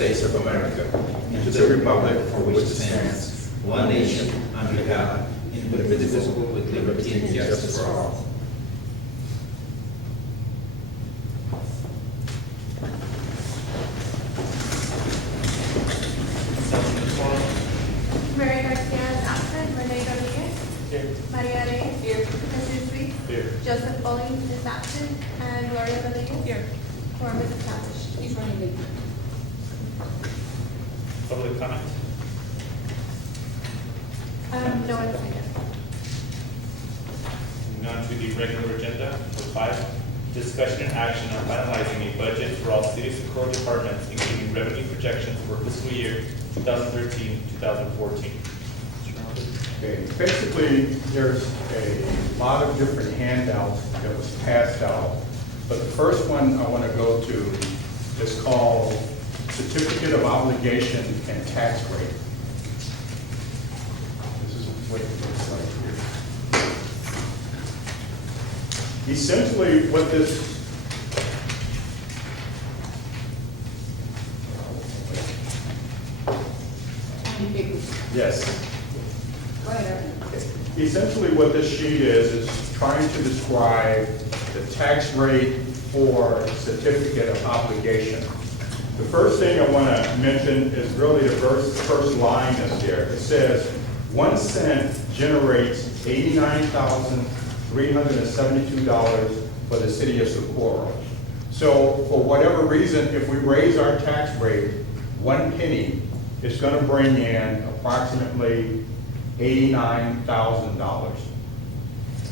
States of America and to the republic for which it stands, one nation, under God, indivisible, with liberty and justice for all. Mary Garcia is absent. Renee Rodriguez. Here. Maria Reyes. Here. Jesus Reed. Here. Joseph Bowling is absent. And Gloria Rodriguez. Here. Quorum is established. He's running late. Public comment? No one is here. Moving on to the regular agenda. Number 5, discussion and action on finalizing a budget for all cities and core departments, including revenue projections for fiscal year 2013-2014. Okay, basically, there's a lot of different handouts that was passed out, but the first one I want to go to is called Certificate of Obligation and Tax Rate. This is what it looks like here. Essentially, what this yes. Go ahead, Ernie. Essentially, what this sheet is trying to describe the tax rate for certificate of obligation. The first thing I want to mention is really the first line that's there. It says 1 cent generates $89,372 for the city of Socorro. So for whatever reason, if we raise our tax rate 1 penny, it's going to bring in approximately $89,000.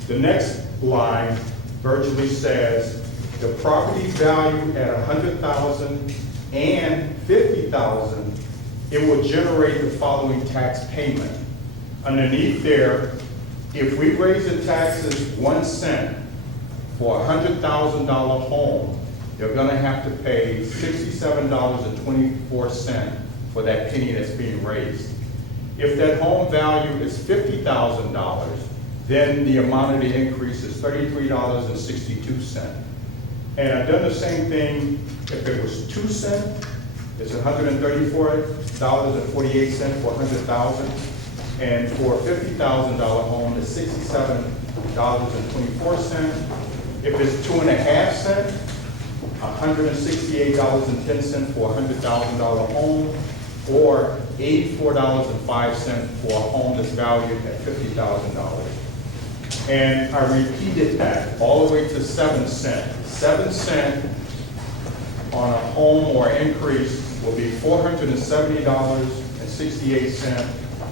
The next line virtually says the property value at $100,000 and $50,000, it will generate the following tax payment. Underneath there, if we raise the taxes 1 cent for a $100,000 home, they're going to have to pay $67.24 for that penny that's being raised. If that home value is $50,000, then the amount of the increase is $33.62. And I've done the same thing if it was 2 cents, it's $134.48 for 100,000. And for a $50,000 home, it's $67.24. If it's 2.5 cents, $168.10 for a $100,000 home, or $84.05 for a home that's valued at $50,000. And I repeated that all the way to 7 cents. 7 cents on a home or increase will be $470.68.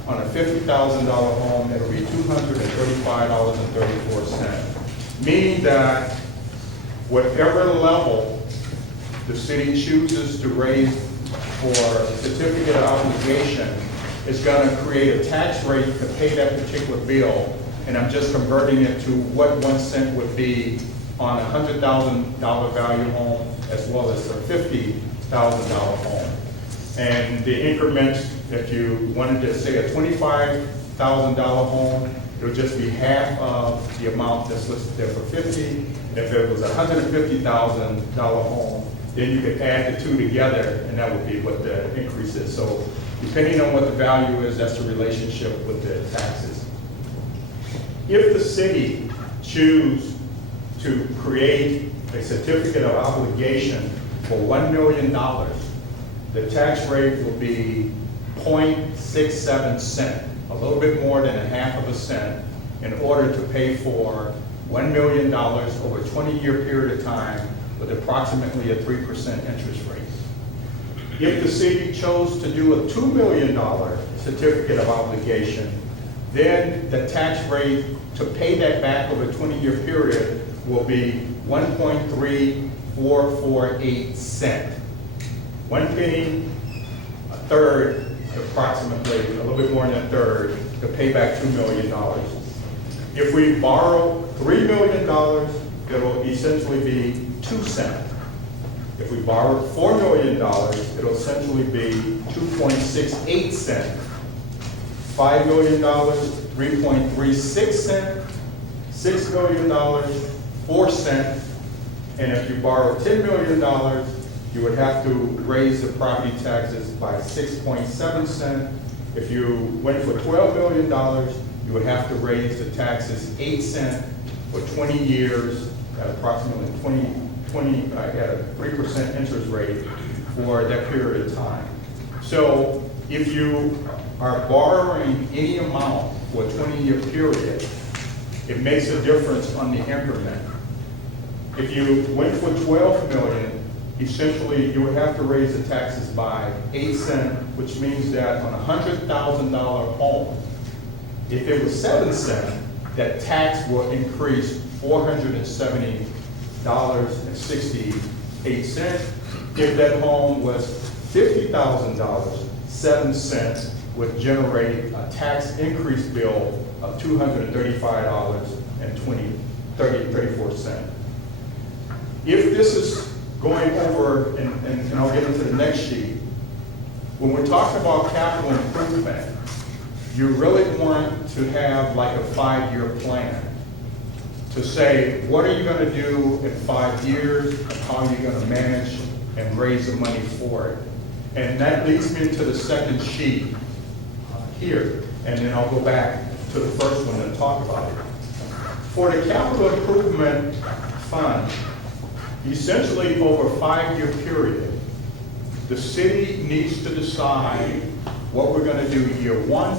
On a $50,000 home, it'll be $235.34. Meaning that whatever level the city chooses to raise for certificate of obligation is going to create a tax rate to pay that particular bill, and I'm just converting it to what 1 cent would be on a $100,000 value home as well as a $50,000 home. And the increments, if you wanted to say a $25,000 home, it would just be half of the amount that's listed there for 50. And if it was a $150,000 home, then you could add the two together, and that would be what the increase is. So depending on what the value is, that's the relationship with the taxes. If the city choose to create a certificate of obligation for $1 million, the tax rate will be 0.67 cents, a little bit more than a half of a cent, in order to pay for $1 million over a 20-year period of time with approximately a 3% interest rate. If the city chose to do a $2 million certificate of obligation, then the tax rate to pay that back over a 20-year period will be 1.3448 cents. 1 penny, a third, approximately, a little bit more than a third, to pay back $2 million. If we borrow $3 million, it'll essentially be 2 cents. If we borrow $4 million, it'll essentially be 2.68 cents. $5 million, 3.36 cents. $6 million, 4 cents. And if you borrow $10 million, you would have to raise the property taxes by 6.7 cents. If you went for $12 million, you would have to raise the taxes 8 cents for 20 years at approximately 20 at a 3% interest rate for that period of time. So if you are borrowing any amount for a 20-year period, it makes a difference on the increment. If you went for 12 million, essentially you would have to raise the taxes by 8 cents, which means that on a $100,000 home, if it was 7 cents, that tax will increase $470.68. If that home was $50,000, 7 cents would generate a tax increase bill of $235.34. If this is going over, and I'll get into the next sheet, when we're talking about capital improvement, you really want to have like a 5-year plan to say, what are you going to do in 5 years, and how are you going to manage and raise the money for it. And that leads me to the second sheet here, and then I'll go back to the first one and talk about it. For the capital improvement fund, essentially over a 5-year period, the city needs to decide what we're going to do year 1,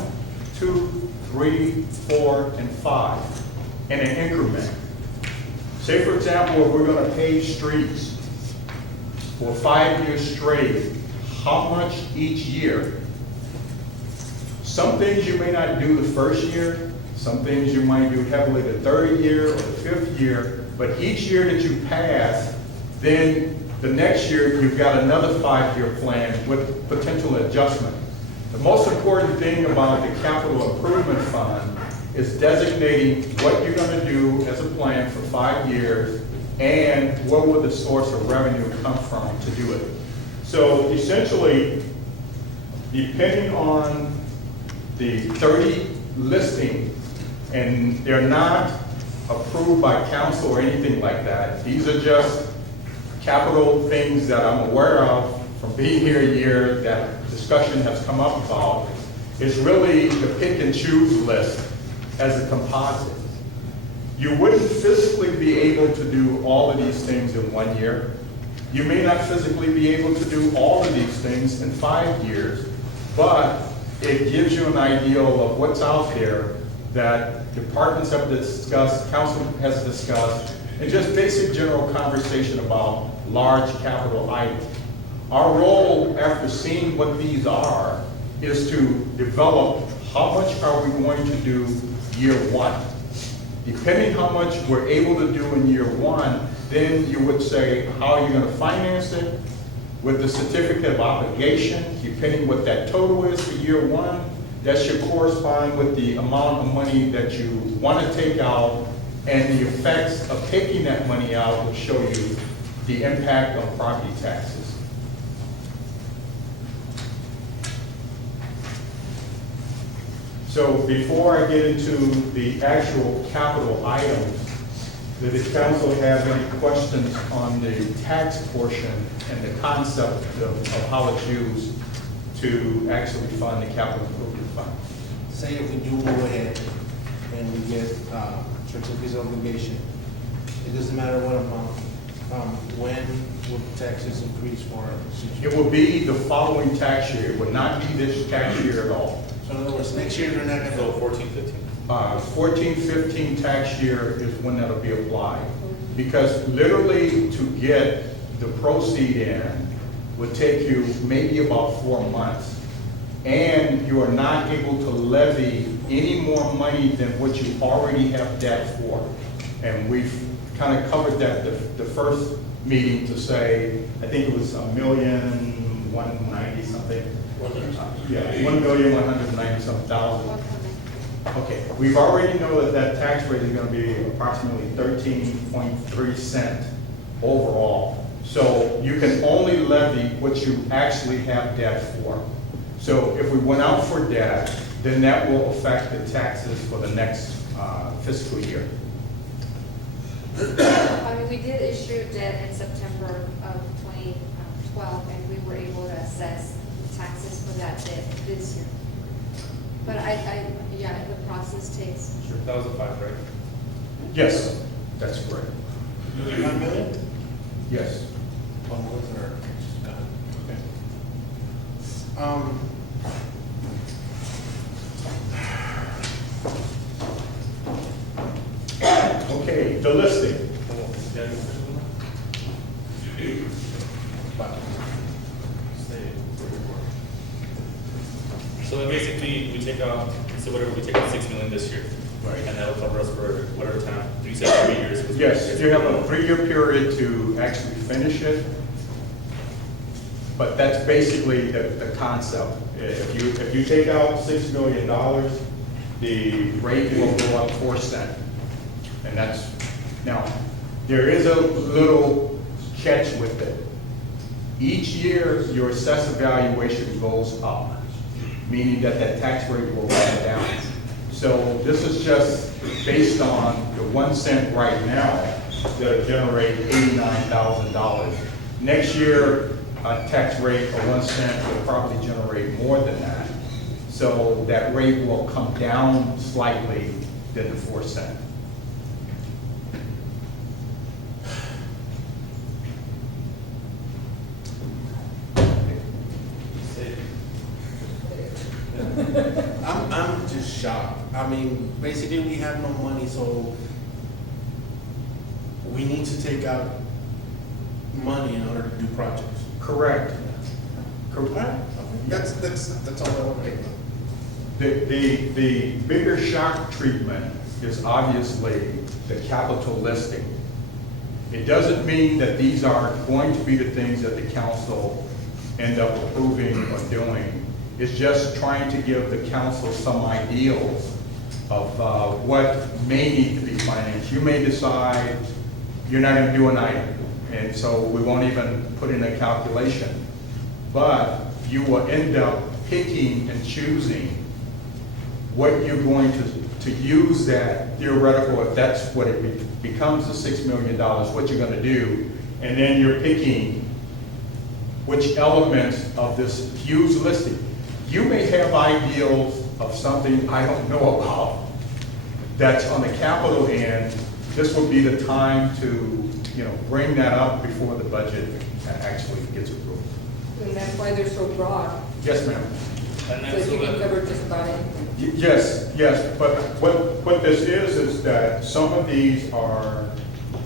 2, 3, 4, and 5 in an increment. Say, for example, if we're going to pave streets for 5 years straight, how much each year? Some things you may not do the first year, some things you might do heavily the third year or the 5th year, but each year that you pass, then the next year you've got another 5-year plan with potential adjustment. The most important thing about the capital improvement fund is designating what you're going to do as a plan for 5 years and where will the source of revenue come from to do it. So essentially, depending on the 30 listing, and they're not approved by council or anything like that, these are just capital things that I'm aware of from being here a year that discussion has come up about. It's really the pick and choose list as a composite. You wouldn't physically be able to do all of these things in 1 year. You may not physically be able to do all of these things in 5 years, but it gives you an idea of what's out there that departments have discussed, council has discussed, and just basic general conversation about large capital items. Our role, after seeing what these are, is to develop how much are we going to do year 1. Depending how much we're able to do in year 1, then you would say, how are you going to finance it? With the certificate of obligation, depending what that total is for year 1, that should correspond with the amount of money that you want to take out, and the effects of taking that money out will show you the impact on property taxes. So before I get into the actual capital items, did the council have any questions on the tax portion and the concept of how it's used to actually fund the capital improvement fund? Say if we do go ahead and we get certificates of obligation, it doesn't matter what amount, when would taxes increase for us? It will be the following tax year. It would not be this tax year at all. So in other words, next year they're not gonna So go. 14, 15. 14-15 tax year is when that'll be applied. Because literally to get the proceed in would take you maybe about 4 months. And you are not able to levy any more money than what you already have debt for. And we've kind of covered that the first meeting to say, I think it was $1,190,000 something. Yeah, 1,190,000. Okay, we've already know that that tax rate is going to be approximately 13.3 cents overall. So you can only levy what you actually have debt for. So if we went out for debt, then that will affect the taxes for the next fiscal year. I mean, we did issue debt in September of 2020, this year. But yeah, the process takes. That was a 5, right? Yes, that's correct. 5 million? Yes. Oh, those are, okay. Okay, the listing. So then basically, we take out, so whatever, we take out 6 million this year. Right. And that'll cover us for whatever time, you said 3 years. was- Yes, you have a 3-year period to actually finish it. But that's basically the concept. If you take out $6 million, the rate will go up 4 cents. And that's, now, there is a little catch with it. Each year, your assessed evaluation goes up, meaning that that tax rate will go down. So this is just based on the 1 cent right now that'll generate $89,000. Next year, a tax rate of 1 cent will probably generate more than that. So that rate will come down slightly than the 4 cent. I'm just shocked. I mean, basically, we have no money, so we need to take out money in order to do projects. Correct. Alright, that's all I want to make. The bigger shock treatment is obviously the capital listing. It doesn't mean that these are going to be the things that the council end up approving or doing. It's just trying to give the council some ideals of what may need to be financed. You may decide you're not going to do an item, and so we won't even put in a calculation. But you will end up picking and choosing what you're going to use that theoretical, if that's what it becomes, the $6 million, what you're going to do, and then you're picking which elements of this huge listing. You may have ideals of something I don't know about that's on the capital end. This would be the time to, bring that up before the budget actually gets approved. And that's why they're so broad, Yes, ma'am. And so then, you can so cover just about anything. Yes, but what this is that some of these are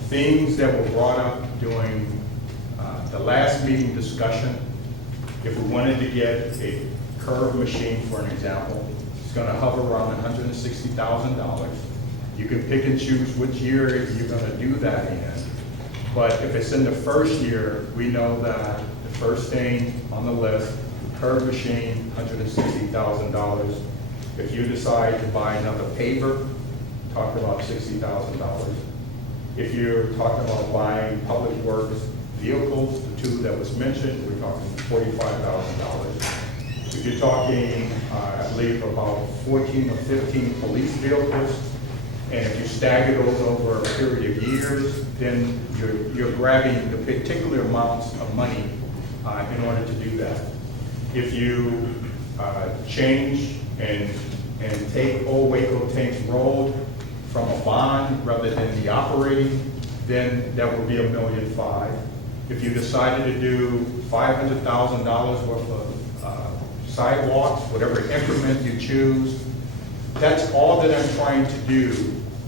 things that were brought up during the last meeting discussion. If we wanted to get a curve machine, for an example, it's gonna hover around $160,000. You can pick and choose which year you're gonna do that in. But if it's in the first year, we know that the first thing on the list, curve machine, $160,000. If you decide to buy another paver, talk about $60,000. If you're talking about buying public works vehicles, the 2 that was mentioned, we're talking $45,000. If you're talking, I believe, about 14 or 15 police vehicles, and if you stagger those over a period of years, then you're grabbing the particular amounts of money in order to do that. If you change and take Old Waco Tanks Road from a bond rather than the operating, then that would be $1.5 million. If you decided to do $500,000 worth of sidewalks, whatever increment you choose, that's all that I'm trying to do.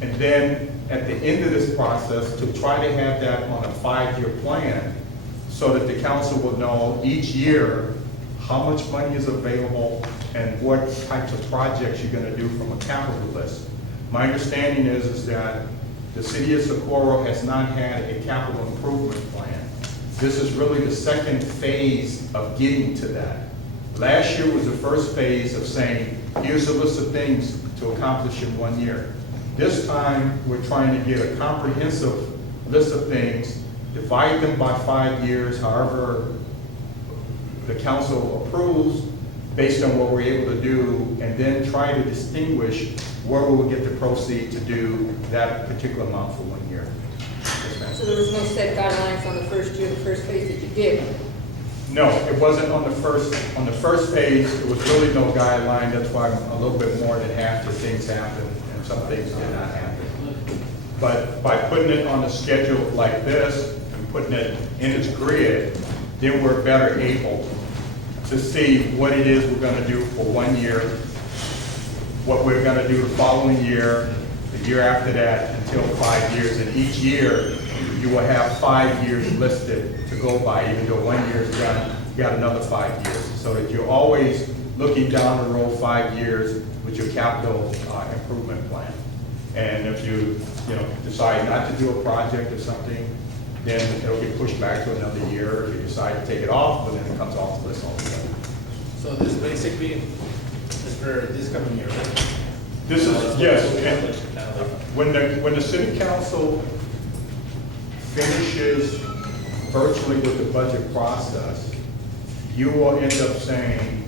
And then at the end of this process, to try to have that on a 5-year plan so that the council will know each year how much money is available and what types of projects you're gonna do from a capital list. My understanding is that the city of Socorro has not had a capital improvement plan. This is really the second phase of getting to that. Last year was the first phase of saying, here's a list of things to accomplish in 1 year. This time, we're trying to get a comprehensive list of things, divide them by 5 years, however the council approves, based on what we're able to do, and then try to distinguish where we will get the proceed to do that particular amount for 1 year. Yes, ma'am. So there was no set guidelines on the first year, the first phase that you did? No, it wasn't on the first page, there was really no guideline, that's why a little bit more than half the things happened, and some things did not happen. But by putting it on the schedule like this, and putting it in its grid, then we're better able to see what it is we're gonna do for 1 year, what we're gonna do the following year, the year after that, until 5 years, and each year, you will have 5 years listed to go by, even though 1 year is done, you got another 5 years. So that you're always looking down the road 5 years with your capital improvement plan. And if you decide not to do a project or something, then it'll get pushed back to another year. If you decide to take it off, well, then it comes off the list altogether. So this basically is for this coming year, right? This is, yes, and when the city council finishes virtually with the budget process, you will end up saying,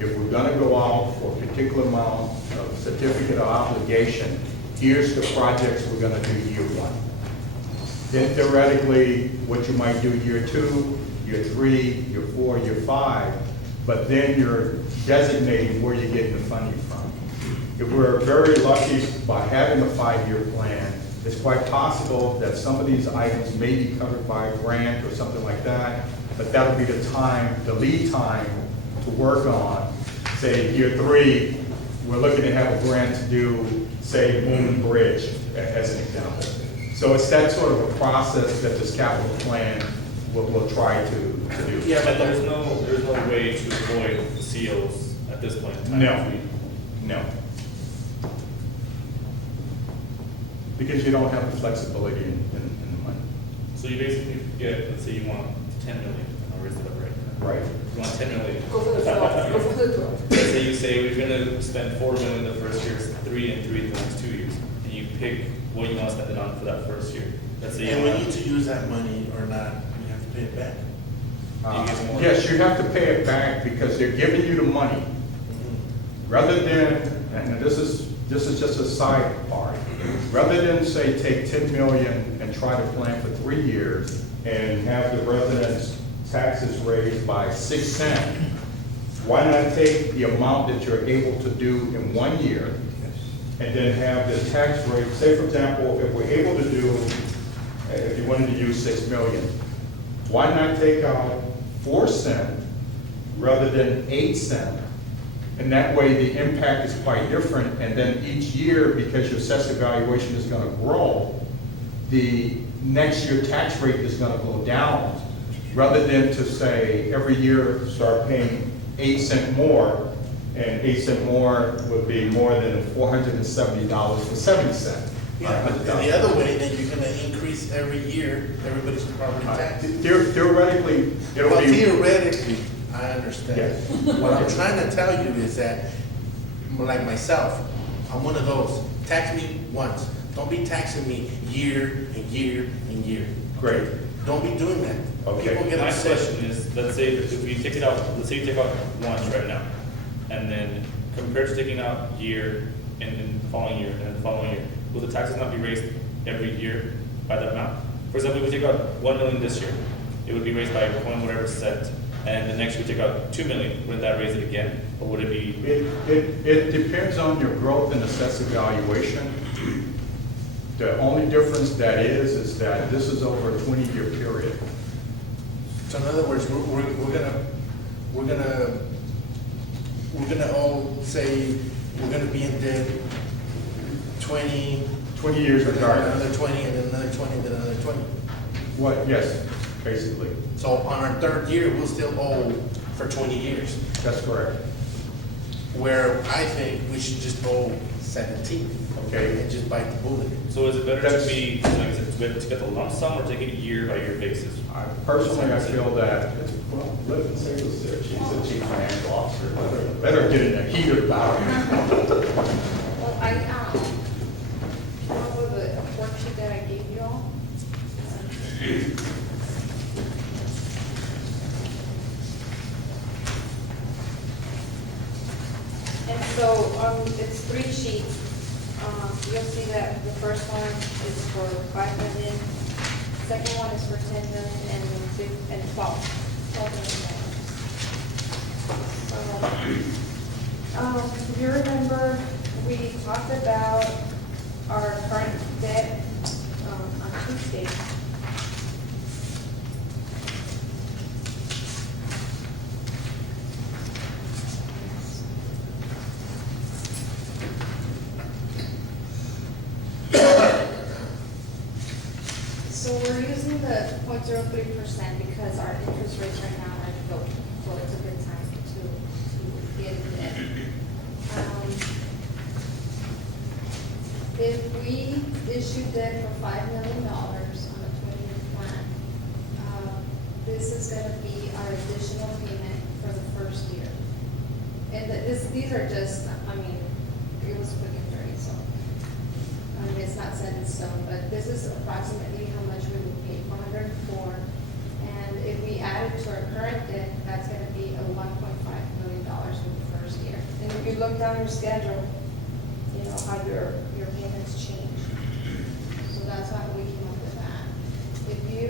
if we're gonna go out for a particular amount of certificate of obligation, here's the projects we're gonna do year 1. Then theoretically, what you might do year 2, year 3, year 4, year 5, but then you're designating where you're getting the funding from. If we're very lucky by having a 5-year plan, it's quite possible that some of these items may be covered by a grant or something like that, but that'll be the time, the lead time to work on. Say year 3, we're looking to have a grant to do, say, Moon Bridge, as an example. So it's that sort of a process that this capital plan will try to do. Yeah, but And there's no way to avoid COs at this point in time. No. No. Because you don't have the flexibility in the money. So you basically get, let's say you want 10 million, I'll raise it up right. Right. You want 10 million. Go for the 12, go for the 12. Let's say you say we're gonna spend 4 million the first year, 3 and 3 the next 2 years, and you pick what you want to spend it on for that first year. Let's say and you we want, need to use that money or not, we have to pay it back. you get more. Yes, you have to pay it back because they're giving you the money. Rather than, and this is just a side part, rather than say take 10 million and try to plan for 3 years and have the residents' taxes raised by 6 cents, why not take the amount that you're able to do in 1 year and then have the tax rate, say for example, if we're able to do, if you wanted to use 6 million, why not take out 4 cents rather than 8 cents? And that way, the impact is quite different, and then each year, because your assessed valuation is gonna grow, the next year tax rate is gonna go down, rather than to say, every year, start paying 8 cents more, and 8 cents more would be more than $470 for 70 cents. Yeah, but the other way, then you're gonna increase every year, everybody's property tax. Theoretically, it'll Well, be, theoretically, I understand. Yes. What I'm trying to tell you is that, like myself, I'm one of those, tax me once. Don't be taxing me year and year and year. great, Don't be doing that. Okay. People get My upset. question is, let's say if we take it out, let's say you take out once right now, and then compared to taking out year and the following year and the following year, will the taxes not be raised every year by that amount? For example, if we take out 1 million this year, it would be raised by whatever cent, and the next year we take out 2 million, wouldn't that raise it again? Or would it be, it depends on your growth and assessed valuation. The only difference that is that this is over a 20-year period. So in other words, we're gonna all say, we're gonna be in debt 20, 20 years then regardless. another 20, and then another 20, then another 20. What, yes, basically, So on our third year, we'll still owe for 20 years. that's correct. Where I think we should just owe 17. Okay. And just bite the bullet. so is it better That's- to be, like I said, to get the lump sum or take it year by year basis? Personally, I feel that, well, Liv and Say was there, she's the chief financial officer, better get in a heated about it. Well, I, over the worksheet that I gave you all. And so, it's 3 sheets. You'll see that the first one is for 5 million, second one is for 10 million, and 12 million. If you remember, we talked about our current debt, on Tuesday. So we're using the 0.03% because our interest rates right now are low, so it's a good time to get it in. If we issued debt for $5 million on a 20-year plan, this is gonna be our additional payment for the first year. And these are just, I mean, it was quick and dirty, so. I mean, it's not set in stone, but this is approximately how much we would pay, 404. And if we add it to our current debt, that's gonna be a $1.5 million for the first year. And if you look down your schedule, you know, how your payments change. So that's how we came up with that. If you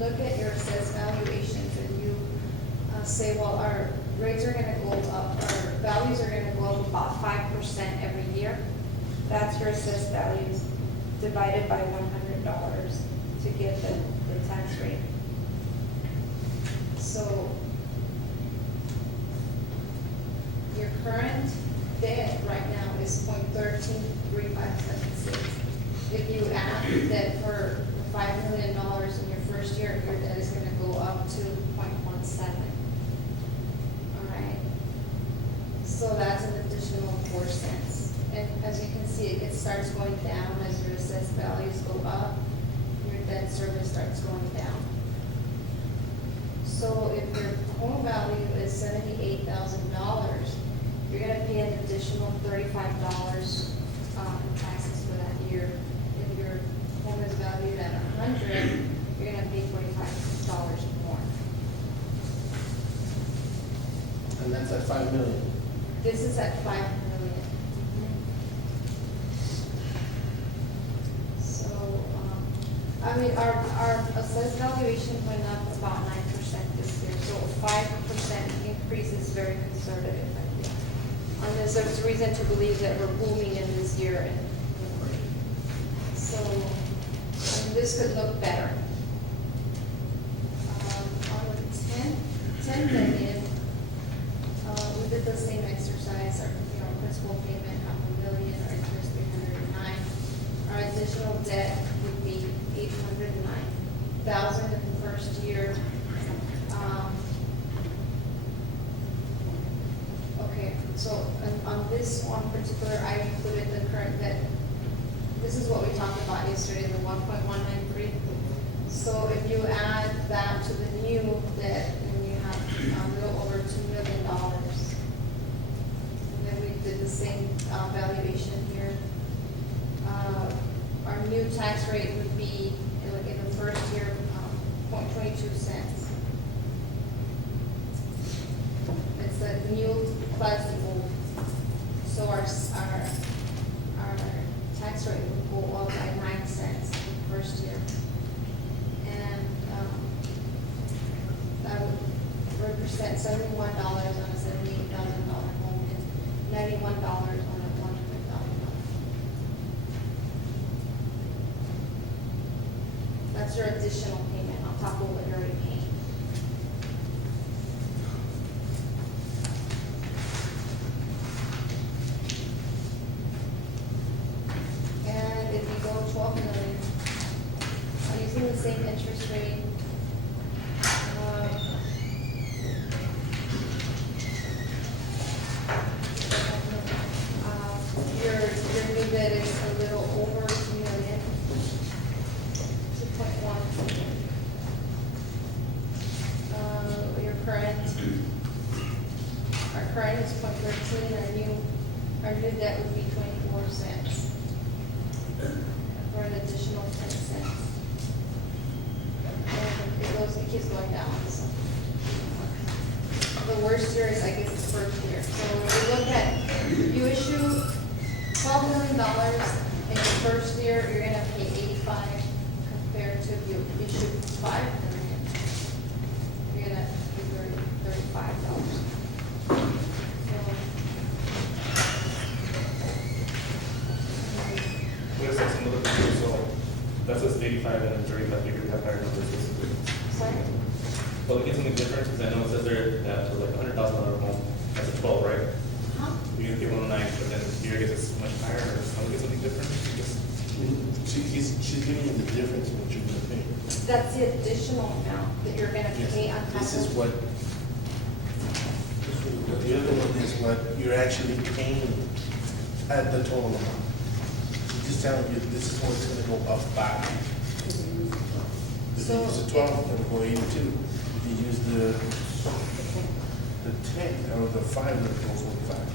look at your assessed valuations and you say, well, our rates are gonna go up, our values are gonna go up about 5% every year, that's your assessed values divided by $100 to get the tax rate. So your current debt right now is 0.133576. If you add that for $5 million in your first year, your debt is gonna go up to 0.17. All right? So that's an additional 4 cents. And as you can see, it starts going down as your assessed values go up, your debt service starts going down. So if your home value is $78,000, you're gonna pay an additional $35 in taxes for that year. If your home is valued at 100, you're gonna pay $45 more. And that's at 5 million. This is at 5 million. So, I mean, our assessed valuation went up about 9% this year, so 5% increase is very conservative, I think. And there's reason to believe that we're booming in this year, and, so, and this could look better. On the 10 million, we did the same exercise, our, principal payment, $500,000, our interest, 309. Our additional debt would be 809,000 in the first year. Okay, so on this one particular, I included the current debt. This is what we talked about yesterday, the 1.193. So if you add that to the new debt, then you have a little over $2 million. And then we did the same valuation here. Our new tax rate would be, in the first year, 0.22 cents. It's the new plus the old. So our tax rate would go up by 9 cents in the first year. And that would represent $71 on a $78,000 home and $91 on a $100,000. That's your additional payment on top of what you're already paying. And if you go 12 million, using the same interest rate, your new debt is a little over 2 million. 2.1. Your our current is 0.13, our new debt would be 24 cents. For an additional 10 cents. And it keeps going down, so. The worst year is, I guess, the first year. So if you look at, you issue $12 million in your first year, you're gonna pay 85 compared to if you issue $5 million. You're gonna pay $35. 85 and then 35, because we have higher numbers basically. Sorry? But looking at something different, because I know it says there that for like $100,000 home, that's a 12, right? Huh? You can pay 109, but then here I guess it's much higher, or something different, I guess. She's giving you the difference in what you're gonna pay. That's the additional amount that you're gonna pay on top of. This is what, the other one is what you're actually paying at the total amount. I'm just telling you, this is what it's gonna go up by. If you So- use the 12, it'll go 82. If you use the 10, or the 5, it'll go 45.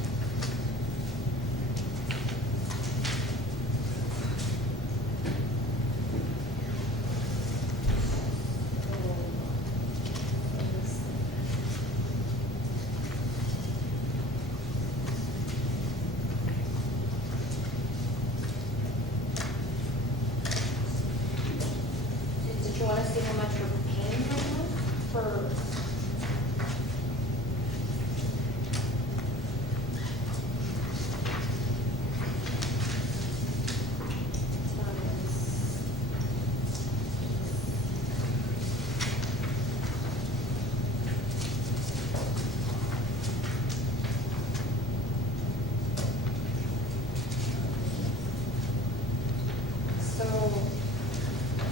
Did you wanna see how much we're paying right now for?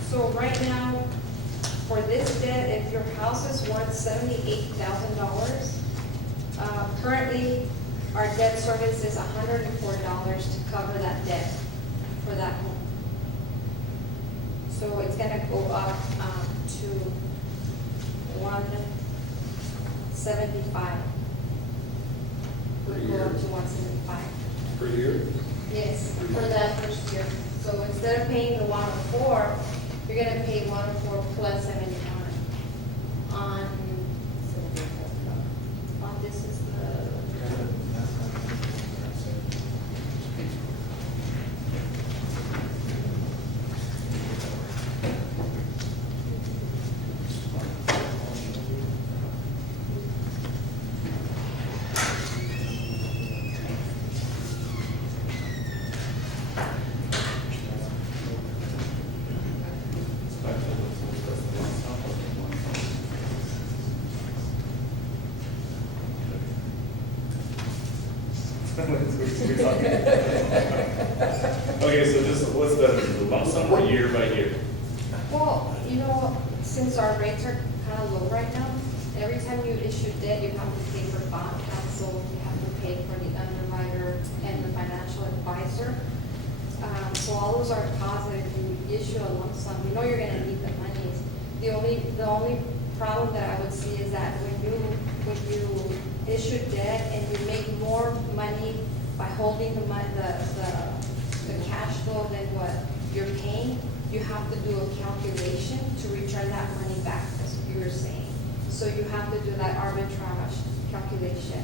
So right now, for this debt, if your house is worth $78,000, currently, our debt service is $104 to cover that debt for that home. So it's gonna go up, to 175. Per Would go year? up to 175. Per year? Yes, for that first year. So instead of paying the 104, you're gonna pay 104 plus 75 on, this is the, Okay, so this, what's better, the lump sum or year by year? well, you know, since our rates are kind of low right now, every time you issue debt, you have to pay for bond counsel, you have to pay for the underwriter and the financial advisor. So all those are costs that if you issue a lump sum, you know you're gonna need the monies. The only problem that I would see is that when you issue debt and you make more money by holding the cash flow than what you're paying, you have to do a calculation to return that money back, as you were saying. So you have to do that arbitrage calculation,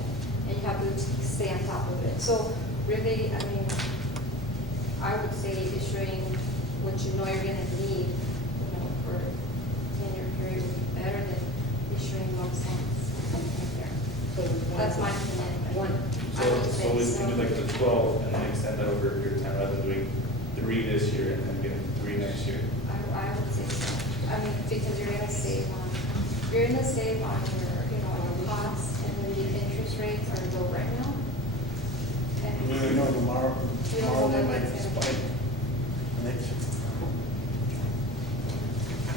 and you have to stay on top of it. So really, I mean, I would say issuing what you know you're gonna need, you know, for a 10-year period would be better than issuing lump sums right there. That's my opinion. I would So say we so. can do like the 12 and then extend that over a period of time rather than doing 3 this year and then getting 3 next year. I would say so. I mean, because you're gonna save on your, you know, your costs, and then the interest rates are low right now. And You know, tomorrow You don't know they when might it's gonna spike. Next.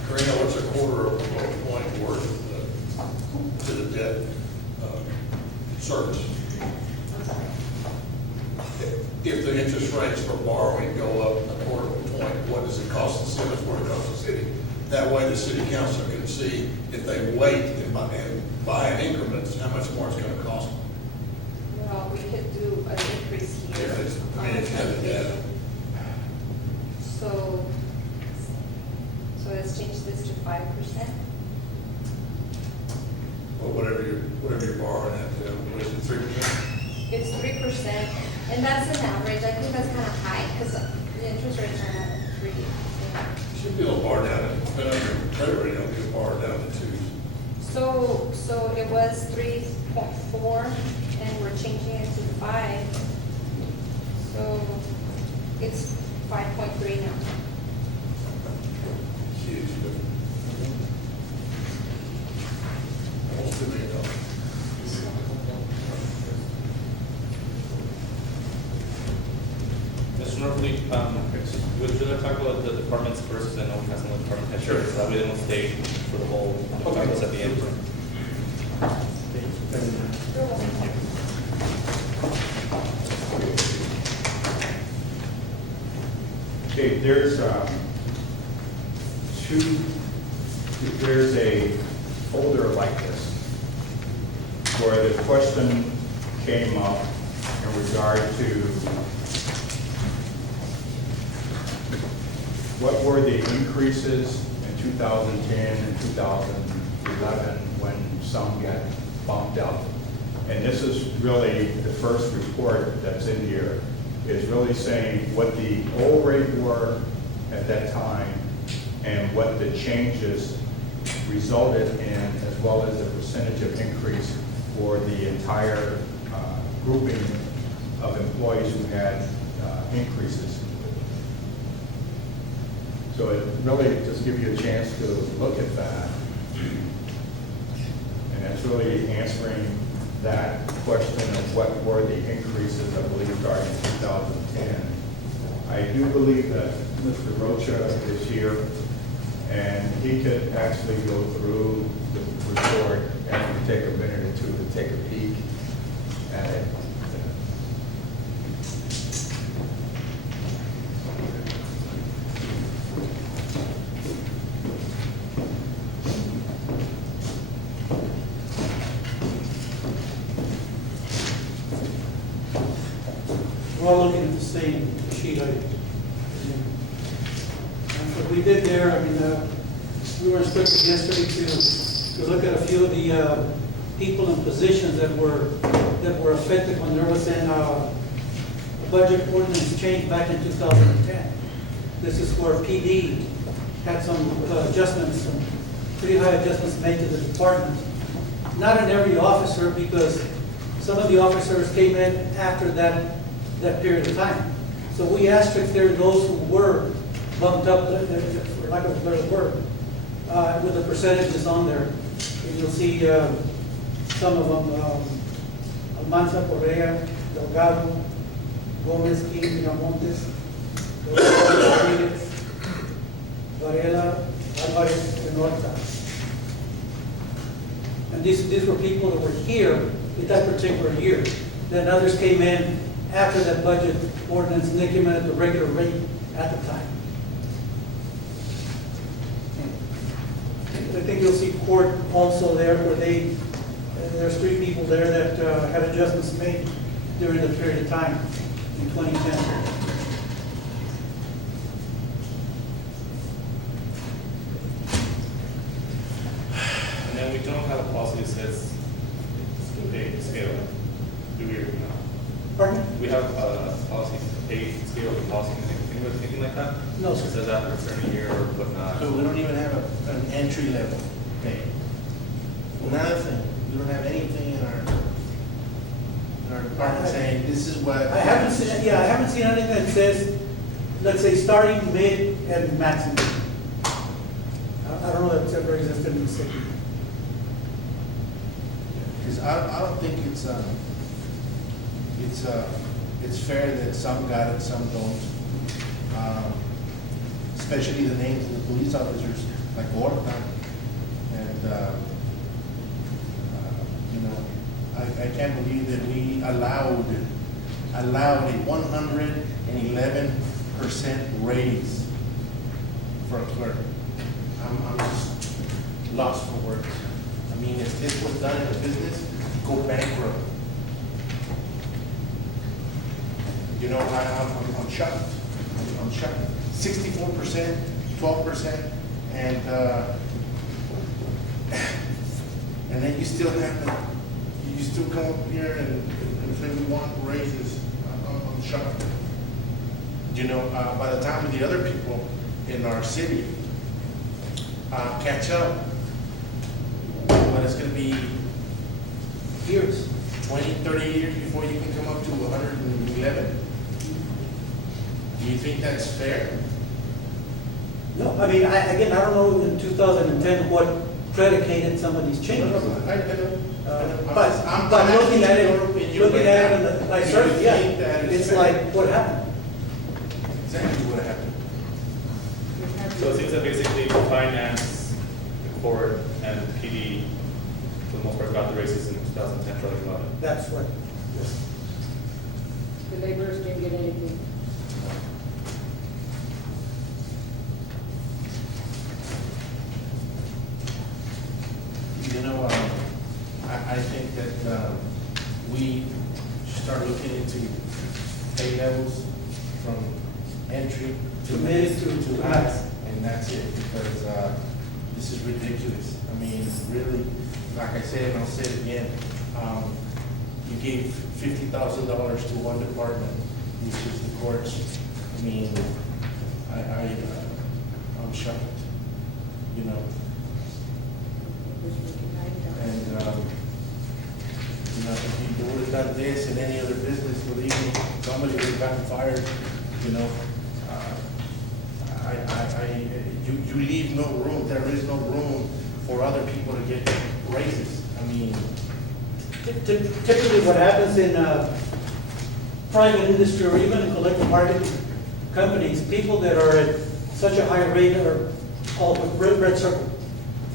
Karina, what's a quarter of a point worth to the debt service? I'm sorry. If the interest rates for borrowing go up a quarter of a point, what does it cost the city, what it costs the city? That way the city council can see if they wait and buy in increments, how much more it's gonna cost. Well, we could do an increase here. If it's, I mean, if you have the debt. So let's change this to 5%. Or whatever you're borrowing at, what is it, 3%? It's 3%, and that's an average. I think that's kind of high, because the interest rates are not 3. Should be a little bar down, but under credit rating, it'll be bar down to 2. So it was 3.4, and we're changing it to 5. So it's 5.3 now. Huge difference. Almost $2 million. Mr. Norfleet, would you like to talk about the departments first, because I know we have some department heads. Sure. So that way they won't stay for the whole, departments at the end. You're welcome. Okay, there's there's a folder like this where the question came up in regard to what were the increases in 2010 and 2011 when some got bumped up. And this is really the first report that's in here, is really saying what the old rate were at that time and what the changes resulted in, as well as the percentage of increase for the entire grouping of employees who had increases. So it really just gives you a chance to look at that. And that's really answering that question of what were the increases, I believe, starting in 2010. I do believe that Mr. Rocha is here, and he could actually go through the report and take a minute or two to take a peek at it. We're all looking at the same sheet item. And what we did there, I mean, we were instructed yesterday to look at a few of the people and positions that were affected when there was a budget ordinance change back in 2010. This is where PD had some adjustments, some pretty high adjustments made to the department. Not in every officer, because some of the officers came in after that period of time. So we asked if there are those who were bumped up, for lack of a better word, with the percentages on there. And you'll see some of them, Almanza, Correa, Delgado, Gomez, King, Miramontes, Rodriguez, Varela, Alvarez, and Horta. And these were people that were here in that particular year. Then others came in after that budget ordinance, and they came in at the regular rate at the time. I think you'll see court also there, where there's 3 people there that had adjustments made during the period of time in 2010. And then we don't have a policy that says pay scale, do we or not? Pardon? We have a policy, pay scale, policy, anything like that? No, It sir. says after a certain year or whatnot. So we don't even have an entry level pay. Another thing, we don't have anything in our department saying, this is what. I haven't seen anything that says, let's say, starting, mid, and maximum. I don't know if it's ever existed in the city. Because I don't think it's fair that some got it, some don't. Especially the names of the police officers, like Horta. And, you know, I can't believe that we allowed a 111% raise for a clerk. I'm just lost for words. I mean, if this was done in a business, go bankrupt. You know, I'm shocked. I'm shocked. 64%, 12%, and then you still come up here and say we want raises. I'm shocked. You know, by the time the other people in our city catch up, but it's going to be years, 20, 30 years before you can come up to 111. Do you think that's fair? No, I mean, again, I don't know in 2010 what predicated some of these changes. But I'm looking at it, and like, certainly, yeah, it's like, what happened? Exactly what happened. So it seems that basically finance, the court, and PD, for the most part, got the raises in 2010, talking about it. That's what, The laborers didn't get anything. You know, I think that we should start looking into pay levels from entry to Mid to max. and that's it, because this is ridiculous. I mean, really, like I said, and I'll say it again, you gave $50,000 to one department, which is the courts. I mean, I'm shocked, you know. And, you know, if you would have done this in any other business, believe me, somebody would have gotten fired, you know. You leave no room, there is no room for other people to get raises. I mean, typically what happens in private industry or even in collective bargaining companies, people that are at such a high rate are called the red circle.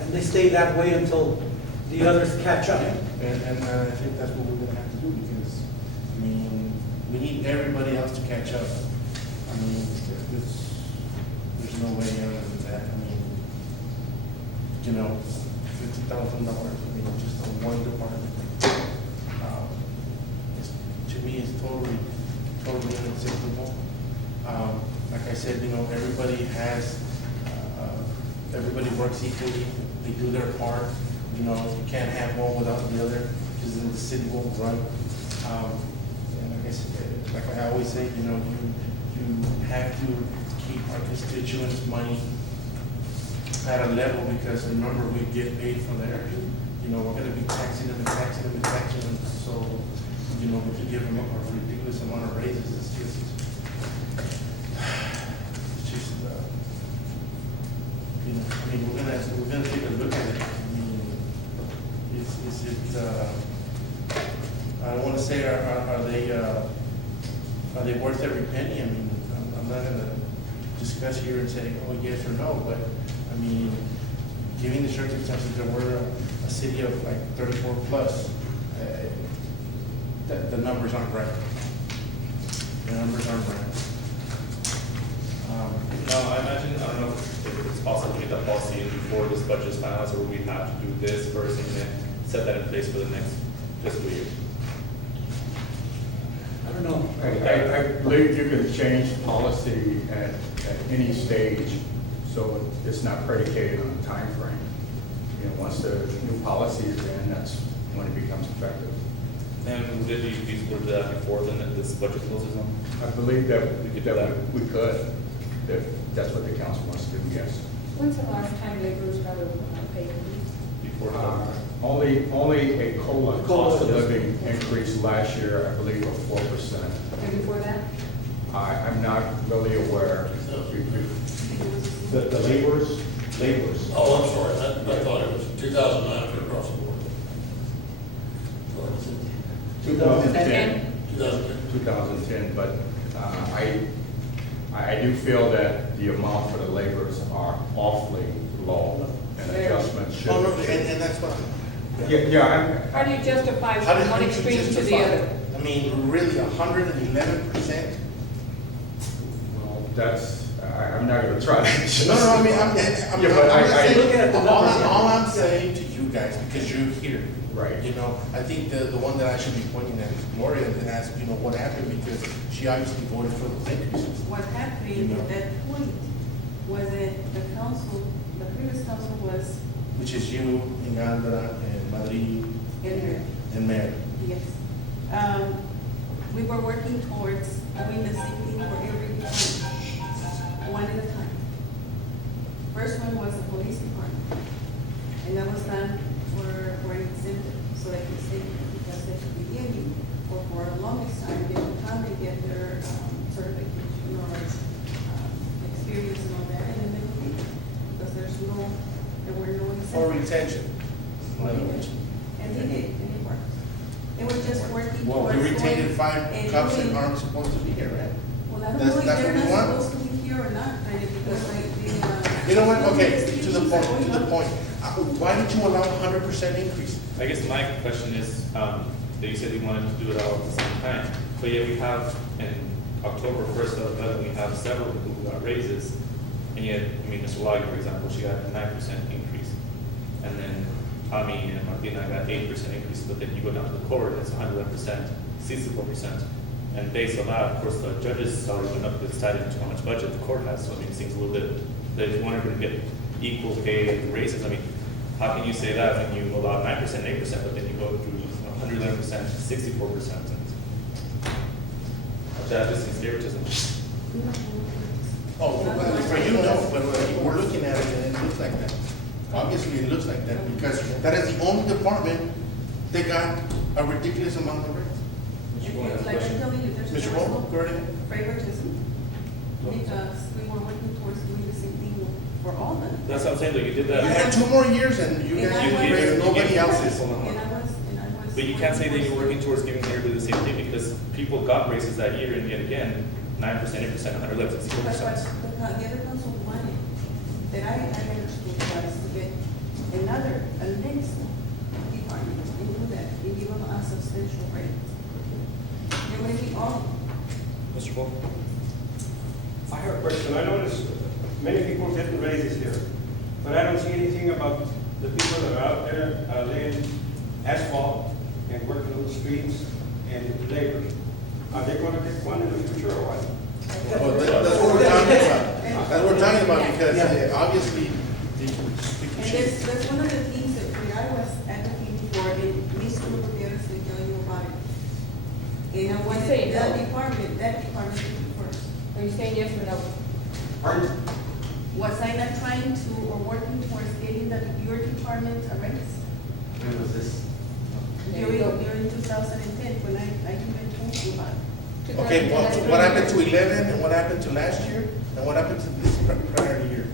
And they stay that way until the others catch up. and I think that's what we're gonna have to do, because, I mean, we need everybody else to catch up. I mean, there's no way other than that. I mean, you know, $50,000, I mean, just on one department. To me, it's totally unacceptable. Like I said, you know, everybody works equally, they do their part. You know, you can't have one without the other, because then the city won't run. And like I said, like I always say, you know, you have to keep our constituents' money at a level, because remember, we get paid for theirs. You know, we're gonna be taxing them and taxing them and taxing them, so, you know, we can give them a ridiculous amount of raises. It's just, you know, I mean, we're gonna take a look at it. I mean, is it, I don't wanna say, are they worth every penny? I mean, I'm not gonna discuss here and say, oh, yes or no, but, I mean, given the circumstances, there were a city of like 34 plus, the numbers aren't right. The numbers aren't right. No, I imagine, I don't know if it's possible to get that policy in before this budget is finalized, or we have to do this first and then set that in place for the next fiscal year. I don't know. I believe you can change policy at any stage, so it's not predicated on a time frame. You know, once the new policy is in, that's when it becomes effective. And did you feasible to do that before then this budget closes on? I believe that We could do that. we could, if that's what the council wants to do, yes. When's the last time laborers got a pay increase? Before the Only a COLA, cost of COLA, yes. living increase last year, I believe, of 4%. And before that? I'm not really aware. The laborers? Oh, I'm sorry, I thought it was 2009 for across the board. 2010. 2010. 2010, but I do feel that the amount for the laborers are awfully low, and adjustments should. Oh, no, and that's what, Yeah, How do you justify how from one did you extreme to the justify? other? I mean, really, 111%? well, that's, I'm not gonna try to. No, I mean, I'm Yeah, but just saying, Look at the numbers, yeah. all I'm saying to you guys, because you're here. Right. You know, I think the one that I should be pointing at is Gloria, and ask, you know, what happened, because she obviously voted for those increases. What happened You know. at that point was that the council, the previous council was Which is you, Ingandra, and Madrid, in there. and Mayor. Yes. We were working towards doing the same thing for every department, one at a time. First one was the police department, and that was done for exempted, so they could stay there, because at the beginning, or for the longest time, they would come and get their certification or experience and all that, and then they would leave. retention. And they did, and it worked. They were just working Well, towards. we retained going 5 and cops that doing- aren't supposed to be here, right? Well, I don't That's- know if that's they're what we not want? supposed to be here or not, kind of, because like the. You know what, okay, to the investigations point, are going to the on. point. Why did you allow 100% increase? I guess my question is, that you said you wanted to do it all at the same time, but yet we have, in October first of 11, we have several people who got raises, and yet, I mean, Mr. Loggy, for example, she got a 9% increase, and then Tommy and Martina got 8% increase, but then you go down to the court, it's 111%, 64%. And based on that, of course, the judge's salary went up, it's tied into how much budget the court has, so I mean, it seems a little bit, that if you want everybody to get equal pay and raises, I mean, how can you say that when you allow 9%, 8%, but then you go through 111%, 64%? That just seems favoritism. Oh, well, for you, no, but we're looking at it and it looks like that. Obviously, it looks like that because that is the only department that got a ridiculous amount of raise. It's like I'm telling you, there's Mr. also Romo, go right ahead. favoritism, because we were working towards doing the same thing for all of them. That's what I'm saying, though, you did You that. had 2 more years and you And guys I didn't was- raise nobody else's. Hold on, hold on. And I was. But you can't say that you're working towards giving everybody the same thing, because people got raises that year, and yet again, 9%, 8%, 111, But 64%. what the other council wanted, that I understood was to get a next department and do that, and give them a substantial rate. They would be all, Mr. Paul? I have a question. I noticed many people getting raises here, but I don't see anything about the people that are out there laying asphalt and working on the streets and labor. Are they gonna get one in the future or what? Well, that's what we're talking about. That's what we're talking about because obviously the. and that's one of the things that I was advocating for, and Mr. Gutierrez will tell you about it. And I wanted Say that no. department to be first. Are you saying yes or no? Pardon? Was I not trying to, or working towards getting your department a raise? When was this? During 2010, when I even told you about it. Okay, well, what happened to 11 and what happened to last year and what happened to this prior year?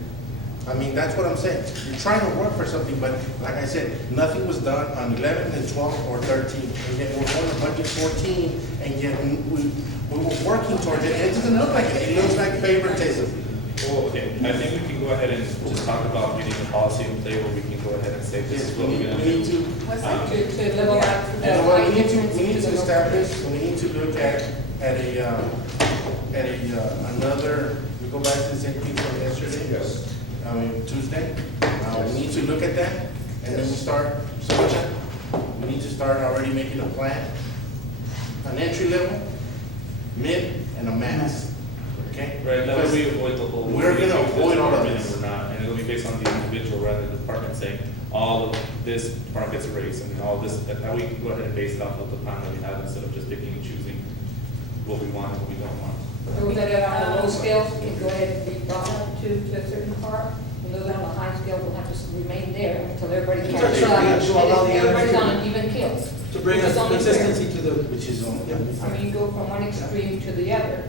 I mean, that's what I'm saying. You're trying to work for something, but like I said, nothing was done on 11 and 12 or 13. And yet we're going to budget 14 and yet we were working towards it. It doesn't look like it. It looks like favoritism. Well, okay, I think we can go ahead and just talk about getting a policy in play where we can go ahead and say this Yes, is we what we're need, gonna we do. need to, What's that? To level out. and what we need to establish, we need to look at another, we go back to the same thing from yesterday. Yes. I mean, Tuesday. We need to look at that and then we start, we need to start already making a plan. An entry level, mid, and a max. Okay? Right, that way Because we avoid the whole. we're gonna avoid all of department this. And we're not, and it'll be based on the individual rather than the department saying, all of this department gets a raise, and all this, and now we can go ahead and base it off of the plan that we have instead of just picking and choosing what we want and what we don't want. Those that are on the low scale can go ahead and be brought up to a certain part. And those on the high scale will have to remain there until everybody It's catches actually up. good to allow the Everybody's others on an even keel. To bring us It's only fair. consistency to the, Which is on. I mean, you go from one extreme to the other,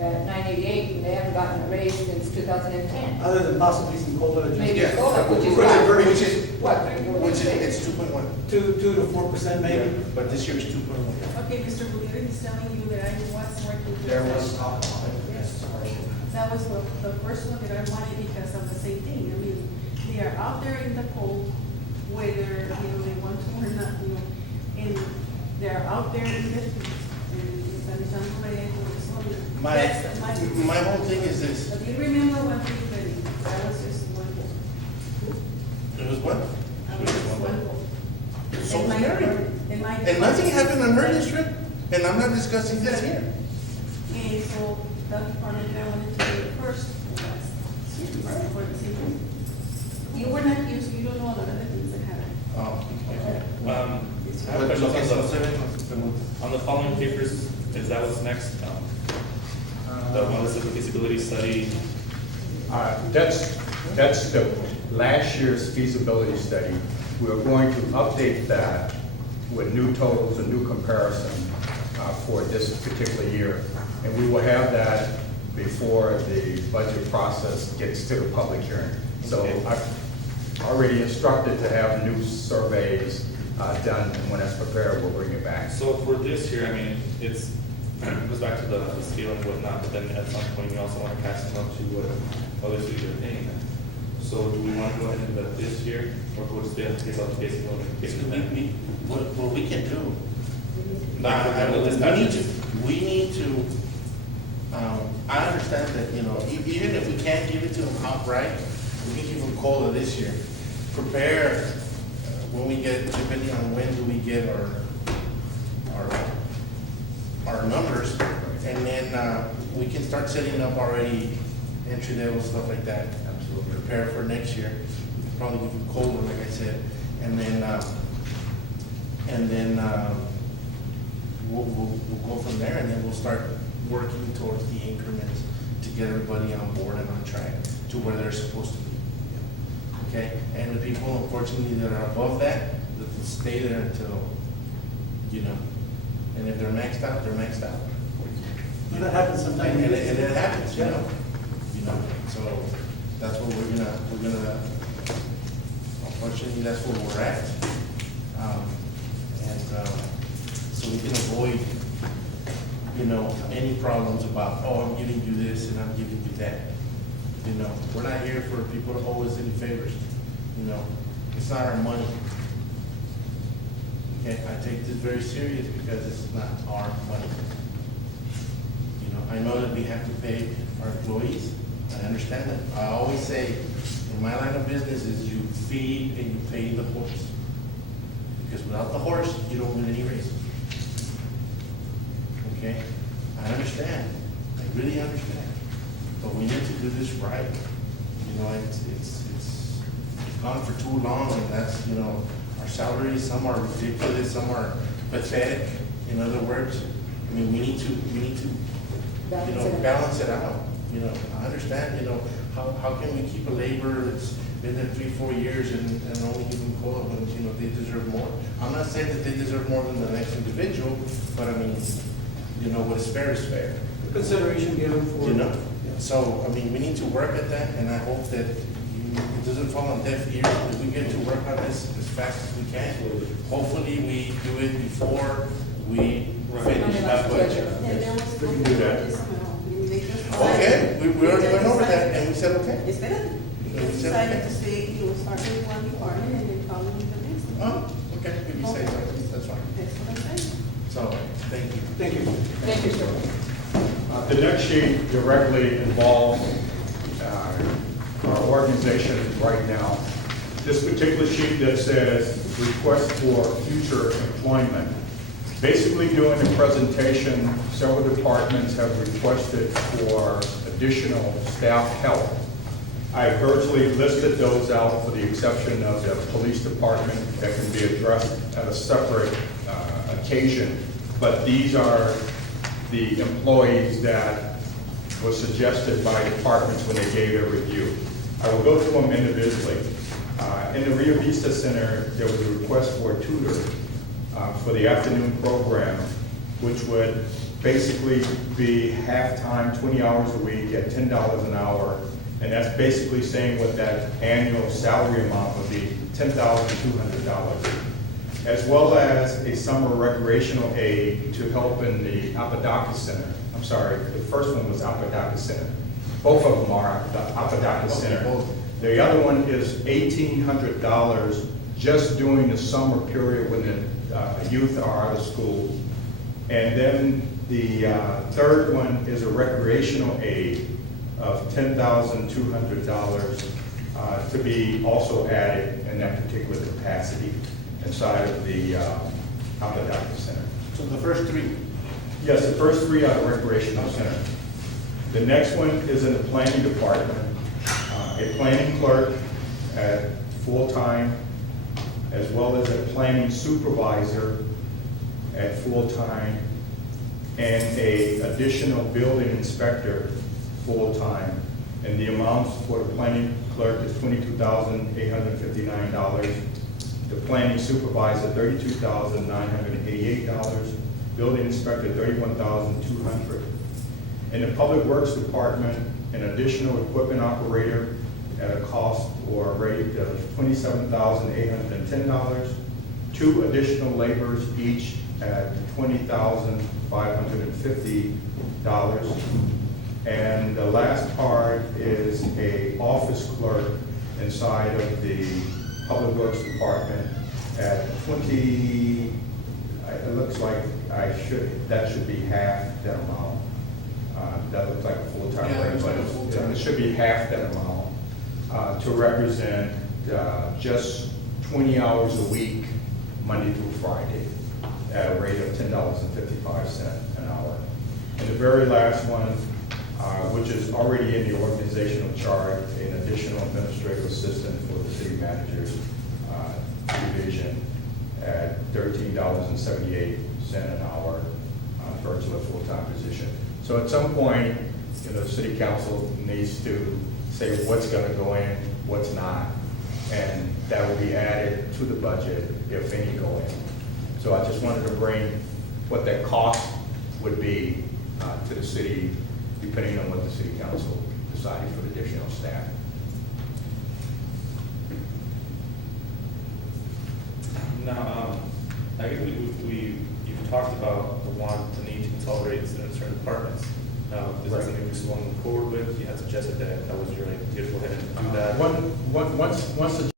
at 988, and they haven't gotten a raise since 2010. other than possibly some COLA Maybe adjustments. a COLA, which is Which is what? very- Which is, What? which is, it's 2.1. 2 to 4% maybe. But this year is 2.1. Okay, Mr. Gutierrez is telling you that I was working. There towards was that. talk about it. Yes. That was the first one that I wanted because of the same thing. I mean, they are out there in the cold, whether, they want to or not, and they're out there in the streets. And San Jean Reyes, that's My whole thing is this. But you remember one thing, Benny, that was just one vote. It was what? That was just one vote. So In was my- Mary. in my- And nothing happened on her district, and I'm not discussing this here. And so the department that I wanted to do it first was cities, for the cities. You were not here, so you don't know a lot of the things that happened. Oh, okay. I have a question on the following papers, is that what's next? The one that says the feasibility study, That's the last year's feasibility study. We're going to update that with new totals and new comparison for this particular year. And we will have that before the budget process gets to the public hearing. So already instructed to have new surveys done, and when that's prepared, we'll bring it back. So for this year, I mean, it's, it goes back to the scale and whatnot, but then at some point, you also want to pass them up to what other cities are paying them. So do we want to go ahead and do that this year, or go to case on case and What we can do, Like, for example, this we need to, I understand that, you know, even if we can't give it to them outright, we can give them COLA this year. Prepare, when we get, depending on when do we get our numbers, and then, we can start setting up already entry level, stuff like that. Absolutely. Prepare for next year. We can probably give them COLA, like I said, and then, we'll go from there, and then we'll start working towards the increments to get everybody on board and on track to where they're supposed to be. Okay, and the people unfortunately that are above that, they'll stay there until, you know, and if they're maxed out, they're maxed out. And that happens sometimes. And it happens, you know, so that's what we're gonna, unfortunately, that's where we're at. So we can avoid, you know, any problems about, oh, I'm giving you this and I'm giving you that. You know, we're not here for people to owe us any favors, you know, it's not our money. Okay, I take this very serious because it's not our money. You know, I know that we have to pay our employees, I understand that. I always say, in my line of business is you feed and you pay the horse. Because without the horse, you don't win any races. Okay? I understand, I really understand, but we need to do this right. You know, it's gone for too long, and that's, you know, our salaries, some are ridiculous, some are pathetic, in other words. I mean, we need to, you know, balance it out. You know, I understand, you know, how can we keep a labor that's been there 3-4 years and only give them COLA when, you know, they deserve more? I'm not saying that they deserve more than the next individual, but I mean, you know, what is fair is fair. Consideration given for. You know, so, I mean, we need to work at that, and I hope that it doesn't fall on deaf ears, that we get to work on this as fast as we can. Hopefully, we do it before we finish that budget. And there was. We can do that. Okay, we already went over that, and we said, okay. Espérate. Yeah, You we said decided okay. to say you will start with one department and then follow with the next. Oh, okay, if you say so, that's fine. That's what I'm saying. So, thank you. Thank you. Thank you, sir. The next sheet directly involves our organization right now. This particular sheet that says request for future employment. Basically doing a presentation, several departments have requested for additional staff help. I virtually listed those out for the exception of the police department that can be addressed at a separate occasion. But these are the employees that were suggested by departments when they gave their review. I will go through them individually. In the Rio Vista Center, there was a request for a tutor for the afternoon program, which would basically be half-time, 20 hours a week at $10 an hour. And that's basically saying what that annual salary amount would be, $10,200. As well as a summer recreational aid to help in the Apodaca Center. I'm sorry, the first one was Apodaca Center. Both of them are Apodaca Center. The other one is $1,800 just during the summer period when the youth are out of school. And then the third one is a recreational aid of $10,200 to be also added in that particular capacity inside of the Apodaca Center. So the first three, Yes, the first three are the recreational center. The next one is in the planning department. A planning clerk at full-time, as well as a planning supervisor at full-time, and a additional building inspector full-time. And the amounts for the planning clerk is $22,859. The planning supervisor, $32,988. Building inspector, $31,200. In the public works department, an additional equipment operator at a cost or a rate of $27,810. 2 additional laborers each at $20,550. And the last part is a office clerk inside of the Public Works Department at 20, it looks like that should be half that amount. That looks like a full-time Yeah, rate, it's but like a full-time. it should be half that amount to represent just 20 hours a week, Monday through Friday, at a rate of $10.55 an hour. And the very last one, which is already in the organizational chart, an additional administrative assistant for the city manager's division at $13.78 an hour versus a full-time position. So at some point, the city council needs to say what's gonna go in, what's not, and that will be added to the budget if any go in. So I just wanted to bring what that cost would be to the city, depending on what the city council decided for the additional staff. Now, I guess you've talked about the need to consolidate certain departments. Now, is that Right. something we just want to move forward with? You had suggested that was your idea to go ahead and do that. Once the